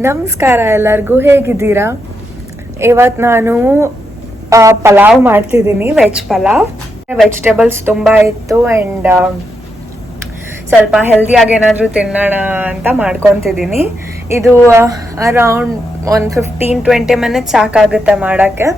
ನಮಸ್ಕಾರ ಎಲ್ಲರಿಗೂ, ಹೇಗಿದ್ದೀರಾ? ಇವತ್ತು ನಾನು ಪಲಾವ್ ಮಾಡ್ತಿದ್ದೀನಿ, ವೆಜ್ ಪಲಾವ್. ವೆಜಿಟೇಬಲ್ಸ್ ತುಂಬ ಇತ್ತು ಆ್ಯಂಡ್ ಸ್ವಲ್ಪ ಹೆಲ್ದಿಯಾಗಿ ಏನಾದರೂ ತಿನ್ನೋಣ ಅಂತ ಮಾಡ್ಕೊತಿದ್ದೀನಿ. ಇದು ಅರೌಂಡ್ ಒಂದು 15-20 ಮಿನಿಟ್ಸ್ ಸಾಕಾಗುತ್ತೆ ಮಾಡೋಕ್ಕೆ.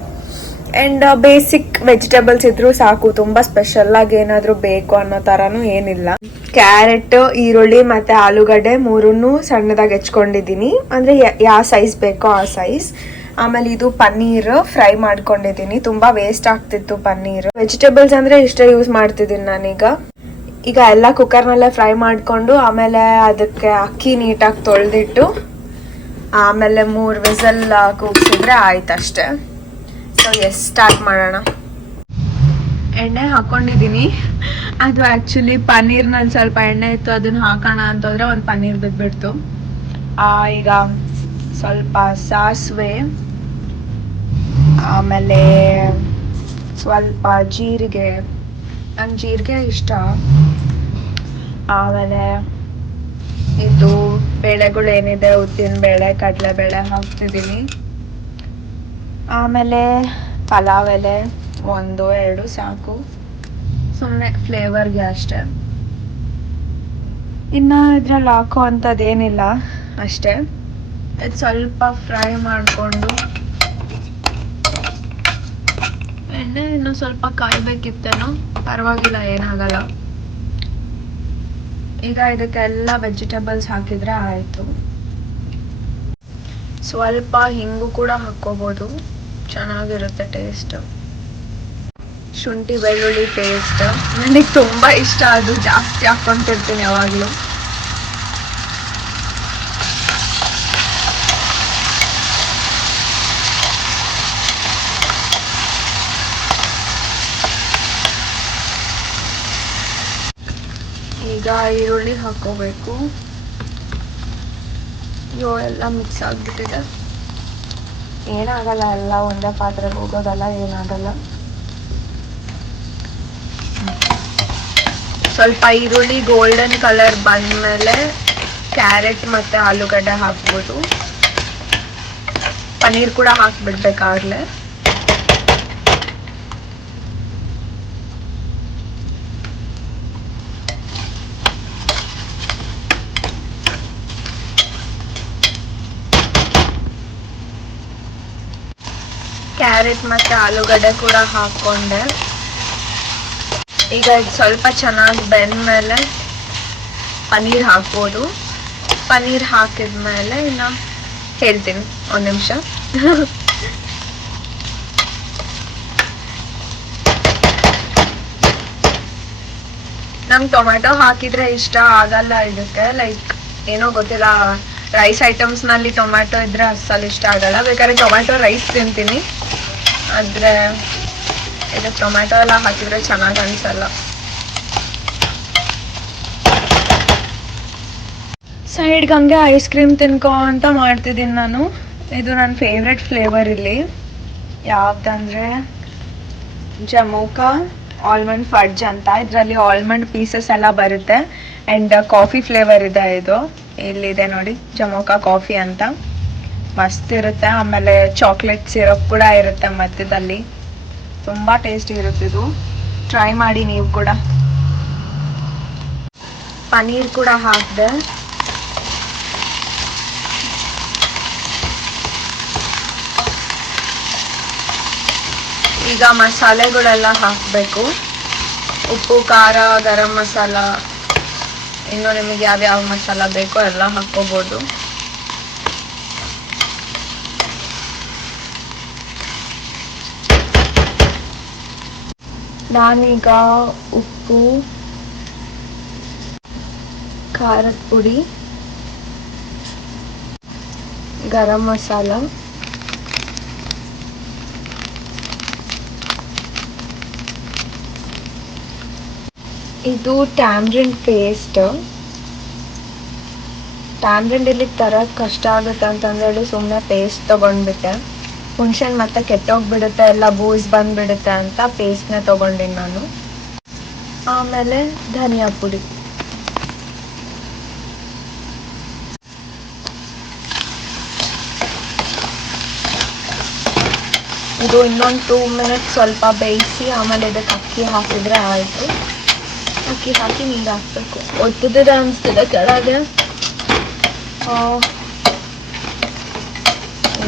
ಆ್ಯಂಡ್ ಬೇಸಿಕ್ ವೆಜಿಟೇಬಲ್ಸ್ ಇದ್ರೂ ಸಾಕು, ತುಂಬ ಸ್ಪೆಷಲ್ಲಾಗಿ ಏನಾದರೂ ಬೇಕು ಅನ್ನೋ ಥರನೂ ಏನಿಲ್ಲ. ಕ್ಯಾರೆಟ್, ಈರುಳ್ಳಿ ಮತ್ತು ಆಲೂಗಡ್ಡೆ ಮೂರನ್ನು ಸಣ್ಣದಾಗಿ ಹೆಚ್ಕೊಂಡಿದ್ದೀನಿ, ಅಂದರೆ ಯಾವ ಸೈಜ್ ಬೇಕೋ ಆ ಸೈಜ್. ಆಮೇಲೆ ಇದು ಪನ್ನೀರ್ ಫ್ರೈ ಮಾಡ್ಕೊಂಡಿದ್ದೀನಿ, ತುಂಬ ವೇಸ್ಟ್ ಆಗ್ತಿತ್ತು ಪನ್ನೀರ್. ವೆಜಿಟೇಬಲ್ಸ್ ಅಂದರೆ ಇಷ್ಟೇ ಯೂಸ್ ಮಾಡ್ತಿದ್ದೀನಿ ನಾನೀಗ. ಈಗ ಎಲ್ಲ ಕುಕ್ಕರ್ನಲ್ಲೇ ಫ್ರೈ ಮಾಡಿಕೊಂಡು ಆಮೇಲೆ ಅದಕ್ಕೆ ಅಕ್ಕಿ ನೀಟಾಗಿ ತೊಳೆದಿಟ್ಟು ಆಮೇಲೆ 3 ವಿಸಲ್ ಕೂಗಿಸಿದ್ರೆ ಆಯ್ತಷ್ಟೇ. ಸೊ ಸ್ಟಾರ್ಟ್ ಮಾಡೋಣ. ಎಣ್ಣೆ ಹಾಕೊಂಡಿದ್ದೀನಿ. ಅದು ಆ್ಯಕ್ಚುಲಿ ಪನ್ನೀರ್ನಲ್ಲಿ ಸ್ವಲ್ಪ ಎಣ್ಣೆ ಇತ್ತು, ಅದನ್ನು ಹಾಕೋಣ ಅಂತಂದರೆ ಒಂದು ಪನ್ನೀರ್ ಬಿದ್ದುಬಿಡ್ತು. ಈಗ ಸ್ವಲ್ಪ ಸಾಸಿವೆ, ಆಮೇಲೆ ಸ್ವಲ್ಪ ಜೀರಿಗೆ, ನಂಗೆ ಜೀರಿಗೆ ಇಷ್ಟ. ಆಮೇಲೆ ಇದು ಬೇಳೆಗಳು ಏನಿದೆ, ಉದ್ದಿನ ಬೇಳೆ, ಕಡಲೆಬೇಳೆ ಹಾಕ್ತಿದ್ದೀನಿ. ಆಮೇಲೆ ಪಲಾವ್ ಎಲೆ 1-2 ಸಾಕು, ಸುಮ್ಮನೆ ಫ್ಲೇವರ್ಗೆ ಅಷ್ಟೆ. ಇನ್ನು ಇದ್ರಲ್ಲಿ ಹಾಕೋ ಅಂಥದ್ದೇನಿಲ್ಲ, ಅಷ್ಟೇ. ಇದು ಸ್ವಲ್ಪ ಫ್ರೈ ಮಾಡಿಕೊಂಡು ಎಣ್ಣೆ ಇನ್ನೂ ಸ್ವಲ್ಪ ಕಾಯ್ಬೇಕಿತ್ತೇನೋ, ಪರವಾಗಿಲ್ಲ, ಏನಾಗಲ್ಲ. ಈಗ ಇದಕ್ಕೆಲ್ಲ ವೆಜಿಟೇಬಲ್ಸ್ ಹಾಕಿದರೆ ಆಯಿತು. ಸ್ವಲ್ಪ ಹಿಂಗು ಕೂಡ ಹಾಕ್ಕೋಬೋದು, ಚೆನ್ನಾಗಿರುತ್ತೆ ಟೇಸ್ಟ್. ಶುಂಠಿ ಬೆಳ್ಳುಳ್ಳಿ ಪೇಸ್ಟ್ ನನಗೆ ತುಂಬ ಇಷ್ಟ, ಅದು ಜಾಸ್ತಿ ಹಾಕ್ಕೊಂತಿರ್ತೀನಿ ಯಾವಾಗಲೂ. ಈಗ ಈರುಳ್ಳಿ ಹಾಕ್ಕೋಬೇಕು. ಎಲ್ಲ ಮಿಕ್ಸ್ ಆಗಿಬಿಟ್ಟಿದೆ, ಏನಾಗಲ್ಲ, ಎಲ್ಲ ಒಂದೇ ಪಾತ್ರೆಗೆ ಹೋಗೋದಲ್ಲ, ಏನಾಗಲ್ಲ. ಸ್ವಲ್ಪ ಈರುಳ್ಳಿ ಗೋಲ್ಡನ್ ಕಲರ್ ಬಂದಮೇಲೆ ಕ್ಯಾರೆಟ್ ಮತ್ತು ಆಲೂಗಡ್ಡೆ ಹಾಕ್ಬೋದು. ಪನ್ನೀರ್ ಕೂಡ ಹಾಕ್ಬಿಡ್ಬೇಕಾಗಲೇ. ಕ್ಯಾರೆಟ್ ಮತ್ತು ಆಲೂಗಡ್ಡೆ ಕೂಡ ಹಾಕ್ಕೊಂಡೆ. ಈಗ ಇದು ಸ್ವಲ್ಪ ಚೆನ್ನಾಗಿ ಬೆಂದಮೇಲೆ ಪನ್ನೀರ್ ಹಾಕ್ಬೋದು. ಪನ್ನೀರ್ ಹಾಕಿದ್ಮೇಲೆ ಇನ್ನು ಹೇಳ್ತೀನಿ, ಒಂದು ನಿಮಿಷ. ನಂಗೆ ಟೊಮೆಟೊ ಹಾಕಿದರೆ ಇಷ್ಟ ಆಗಲ್ಲ ಇದಕ್ಕೆ, ಲೈಕ್ ಏನೋ ಗೊತ್ತಿಲ್ಲ, ರೈಸ್ ಐಟಮ್ಸ್ನಲ್ಲಿ ಟೊಮ್ಯಾಟೊ ಇದ್ದರೆ ಅಸ್ಸಲು ಇಷ್ಟ ಆಗಲ್ಲ. ಬೇಕಾದ್ರೆ ಟೊಮ್ಯಾಟೊ ರೈಸ್ ತಿಂತೀನಿ, ಆದರೆ ಇದಕ್ಕೆ ಟೊಮ್ಯಾಟೊ ಎಲ್ಲ ಹಾಕಿದರೆ ಚೆನ್ನಾಗಿ ಅನಿಸಲ್ಲ. ಸೈಡ್ಗೆ ಹಂಗೆ ಐಸ್ ಕ್ರೀಮ್ ತಿನ್ಕೋ ಅಂತ ಮಾಡ್ತಿದ್ದೀನಿ ನಾನು. ಇದು ನನ್ನ ಫೇವ್ರೆಟ್ ಫ್ಲೇವರ್ ಇಲ್ಲಿ. ಯಾವುದಂದರೆ ಜಮೋಕಾ ಆಲ್ಮಂಡ್ ಫಡ್ಜ್ ಅಂತ. ಇದರಲ್ಲಿ ಆಲ್ಮಂಡ್ ಪೀಸಸ್ ಎಲ್ಲ ಬರುತ್ತೆ ಆ್ಯಂಡ್ ಕಾಫಿ ಫ್ಲೇವರ್ ಇದೆ. ಇದು ಇಲ್ಲಿದೆ ನೋಡಿ, ಜಮೋಕಾ ಕಾಫಿ ಅಂತ, ಮಸ್ತ್ ಇರುತ್ತೆ. ಆಮೇಲೆ ಚಾಕ್ಲೇಟ್ ಸಿರಪ್ ಕೂಡ ಇರುತ್ತೆ ಮಧ್ಯದಲ್ಲಿ, ತುಂಬ ಟೇಸ್ಟಿ ಇರುತ್ತೆ. ಇದು ಟ್ರೈ ಮಾಡಿ ನೀವು ಕೂಡ. ಪನ್ನೀರ್ ಕೂಡ ಹಾಕಿದೆ. ಈಗ ಮಸಾಲೆಗಳೆಲ್ಲ ಹಾಕಬೇಕು. ಉಪ್ಪು, ಖಾರ, ಗರಂ ಮಸಾಲ, ಇನ್ನು ನಿಮಗೆ ಯಾವ್ಯಾವ ಮಸಾಲ ಬೇಕೋ ಎಲ್ಲ ಹಾಕ್ಕೋಬೋದು. ನಾನೀಗ ಉಪ್ಪು, ಖಾರದ ಪುಡಿ, ಗರಂ ಮಸಾಲ, ಇದು ಟ್ಯಾಮ್ರಿಂಡ್ ಪೇಸ್ಟ್. ಟ್ಯಾಮ್ರಿಂಡ್ ಇಲ್ಲಿ ತರೋದು ಕಷ್ಟ ಆಗುತ್ತೆ ಅಂತಂದೇಳಿ ಸುಮ್ಮನೆ ಪೇಸ್ಟ್ ತೊಗೊಂಡ್ಬಿಟ್ಟೆ. ಹುಣ್ಸೆಹಣ್ಣು ಮತ್ತೆ ಕೆಟ್ಟೋಗ್ಬಿಡುತ್ತೆ, ಎಲ್ಲ ಬೂಸ್ ಬಂದುಬಿಡುತ್ತೆ ಅಂತ ಪೇಸ್ಟ್ನ ತೊಗೊಂಡಿನಿ ನಾನು. ಆಮೇಲೆ ಧನಿಯಾ ಪುಡಿ, ಇದು ಇನ್ನೊಂದು 2 ಮಿನಿಟ್ಸ್ ಸ್ವಲ್ಪ ಬೇಯಿಸಿ ಆಮೇಲೆ ಇದಕ್ಕೆ ಅಕ್ಕಿ ಹಾಕಿದರೆ ಆಯಿತು. ಅಕ್ಕಿ ಹಾಕಿ ನೀರು ಹಾಕಬೇಕು. ಒತ್ತಿದೆ ಅನಿಸ್ತಿದೆ ಕೆಳಗೆ,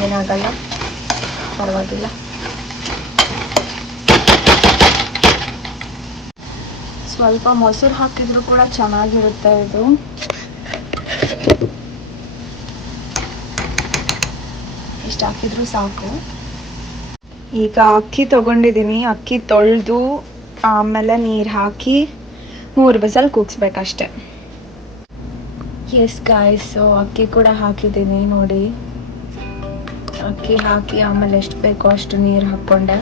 ಏನಾಗಲ್ಲ, ಪರವಾಗಿಲ್ಲ. ಸ್ವಲ್ಪ ಮೊಸರು ಹಾಕಿದ್ರು ಕೂಡ ಚೆನ್ನಾಗಿರುತ್ತೆ ಇದು. ಇಷ್ಟು ಹಾಕಿದ್ರು ಸಾಕು. ಈಗ ಅಕ್ಕಿ ತೊಗೊಂಡಿದ್ದೀನಿ. ಅಕ್ಕಿ ತೊಳೆದು ಆಮೇಲೆ ನೀರು ಹಾಕಿ 3 ವಿಸಲ್ ಕೂಗಿಸ್ಬೇಕಷ್ಟೆ. ಎಸ್ ಗಾಯ್ಸ್, ಅಕ್ಕಿ ಕೂಡ ಹಾಕಿದ್ದೀನಿ ನೋಡಿ. ಅಕ್ಕಿ ಹಾಕಿ ಆಮೇಲೆ ಎಷ್ಟು ಬೇಕೋ ಅಷ್ಟು ನೀರು ಹಾಕ್ಕೊಂಡೆ.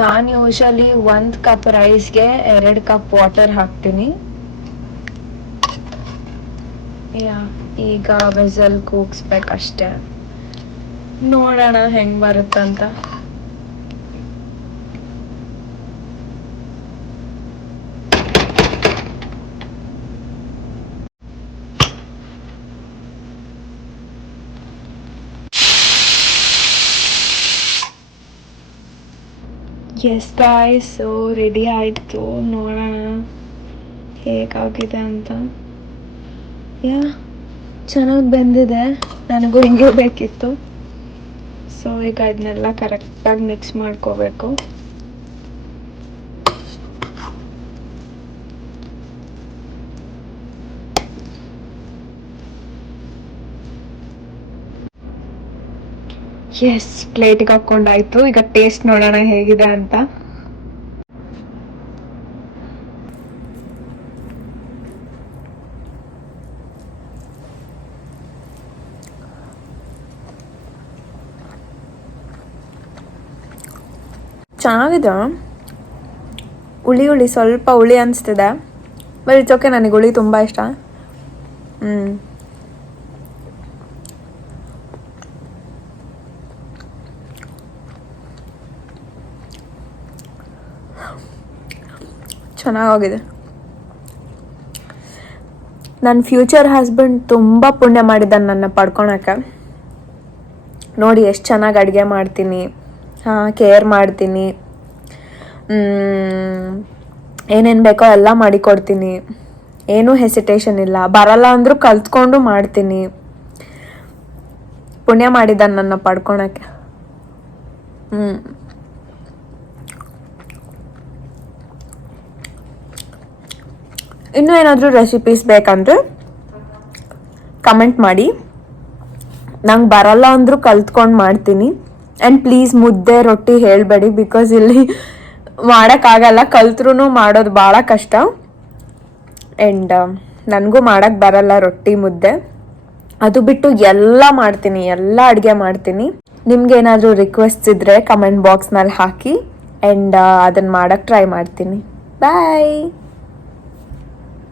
ನಾನು ಯೂಶಲಿ 1 ಕಪ್ ರೈಸ್ಗೆ 2 ಕಪ್ ವಾಟರ್ ಹಾಕ್ತೀನಿ. ಈಗ ವಿಸಲ್ ಕೂಗಿಸ್ಬೇಕಷ್ಟೆ. ನೋಡೋಣ ಹೆಂಗೆ ಬರುತ್ತಂತ. ಎಸ್ ಗಾಯ್ಸ್, ಸೊ ರೆಡಿ ಆಯಿತು. ನೋಡೋಣ ಹೇಗಾಗಿದೆ ಅಂತ. ಚೆನ್ನಾಗಿ ಬೆಂದಿದೆ. ನನಗೂ ಹಿಂಗೆ ಬೇಕಿತ್ತು. ಸೊ ಈಗ ಇದನ್ನೆಲ್ಲ ಕರೆಕ್ಟಾಗಿ ಮಿಕ್ಸ್ ಮಾಡ್ಕೋಬೇಕು. ಎಸ್, ಪ್ಲೇಟಿಗೆ ಹಾಕ್ಕೊಂಡಾಯ್ತು. ಈಗ ಟೇಸ್ಟ್ ನೋಡೋಣ ಹೇಗಿದೆ ಅಂತ. ಚೆನ್ನಾಗಿದೆ. ಹುಳಿ ಸ್ವಲ್ಪ ಹುಳಿ ಅನಿಸ್ತಿದೆ. ಬಟ್ ಇಟ್ಸ್ ಓಕೆ, ನನಗೆ ಹುಳಿ ತುಂಬ ಇಷ್ಟ. ಚೆನ್ನಾಗಿದೆ. ನನ್ನ ಫ್ಯೂಚರ್ ಹಸ್ಬೆಂಡ್ ತುಂಬ ಪುಣ್ಯ ಮಾಡಿದ್ದಾನೆ ನನ್ನ ಪಡ್ಕೊಳಕ್ಕೆ. ನೋಡಿ ಎಷ್ಟು ಚೆನ್ನಾಗಿ ಅಡುಗೆ ಮಾಡ್ತೀನಿ, ಕೇರ್ ಮಾಡ್ತೀನಿ, ಏನೇನು ಬೇಕೋ ಎಲ್ಲ ಮಾಡಿಕೊಡ್ತೀನಿ. ಏನೂ ಹೆಸಿಟೇಷನ್ ಇಲ್ಲ. ಬರಲ್ಲ ಅಂದರೂ ಕಲ್ತ್ಕೊಂಡು ಮಾಡ್ತೀನಿ. ಪುಣ್ಯ ಮಾಡಿದ್ದಾನೆ ನನ್ನ ಪಡ್ಕೊಳಕ್ಕೆ. ಇನ್ನೂ ಏನಾದರೂ ರೆಸಿಪೀಸ್ ಬೇಕಂದ್ರೆ ಕಮೆಂಟ್ ಮಾಡಿ. ನಂಗೆ ಬರಲ್ಲ ಅಂದರೂ ಕಲ್ತ್ಕೊಂಡು ಮಾಡ್ತೀನಿ. ಆ್ಯಂಡ್ ಪ್ಲೀಸ್ ಮುದ್ದೆ ರೊಟ್ಟಿ ಹೇಳಬೇಡಿ, ಬಿಕಾಸ್ ಇಲ್ಲಿ ಮಾಡೋಕ್ಕಾಗಲ್ಲ. ಕಲ್ತ್ರೂ ಮಾಡೋದು ಭಾಳ ಕಷ್ಟ. ಆ್ಯಂಡ್ ನನಗೂ ಮಾಡೋಕ್ಕೆ ಬರಲ್ಲ ರೊಟ್ಟಿ ಮುದ್ದೆ. ಅದು ಬಿಟ್ಟು ಎಲ್ಲ ಮಾಡ್ತೀನಿ, ಎಲ್ಲ ಅಡುಗೆ ಮಾಡ್ತೀನಿ. ನಿಮ್ಗೇನಾದರೂ ರಿಕ್ವೆಸ್ಟ್ಸ್ ಇದ್ದರೆ ಕಮೆಂಟ್ ಬಾಕ್ಸ್ನಲ್ಲಿ ಹಾಕಿ. ಆ್ಯಂಡ್ ಅದನ್ನು ಮಾಡೋಕ್ಕೆ ಟ್ರೈ ಮಾಡ್ತೀನಿ. ಬಾಯ್.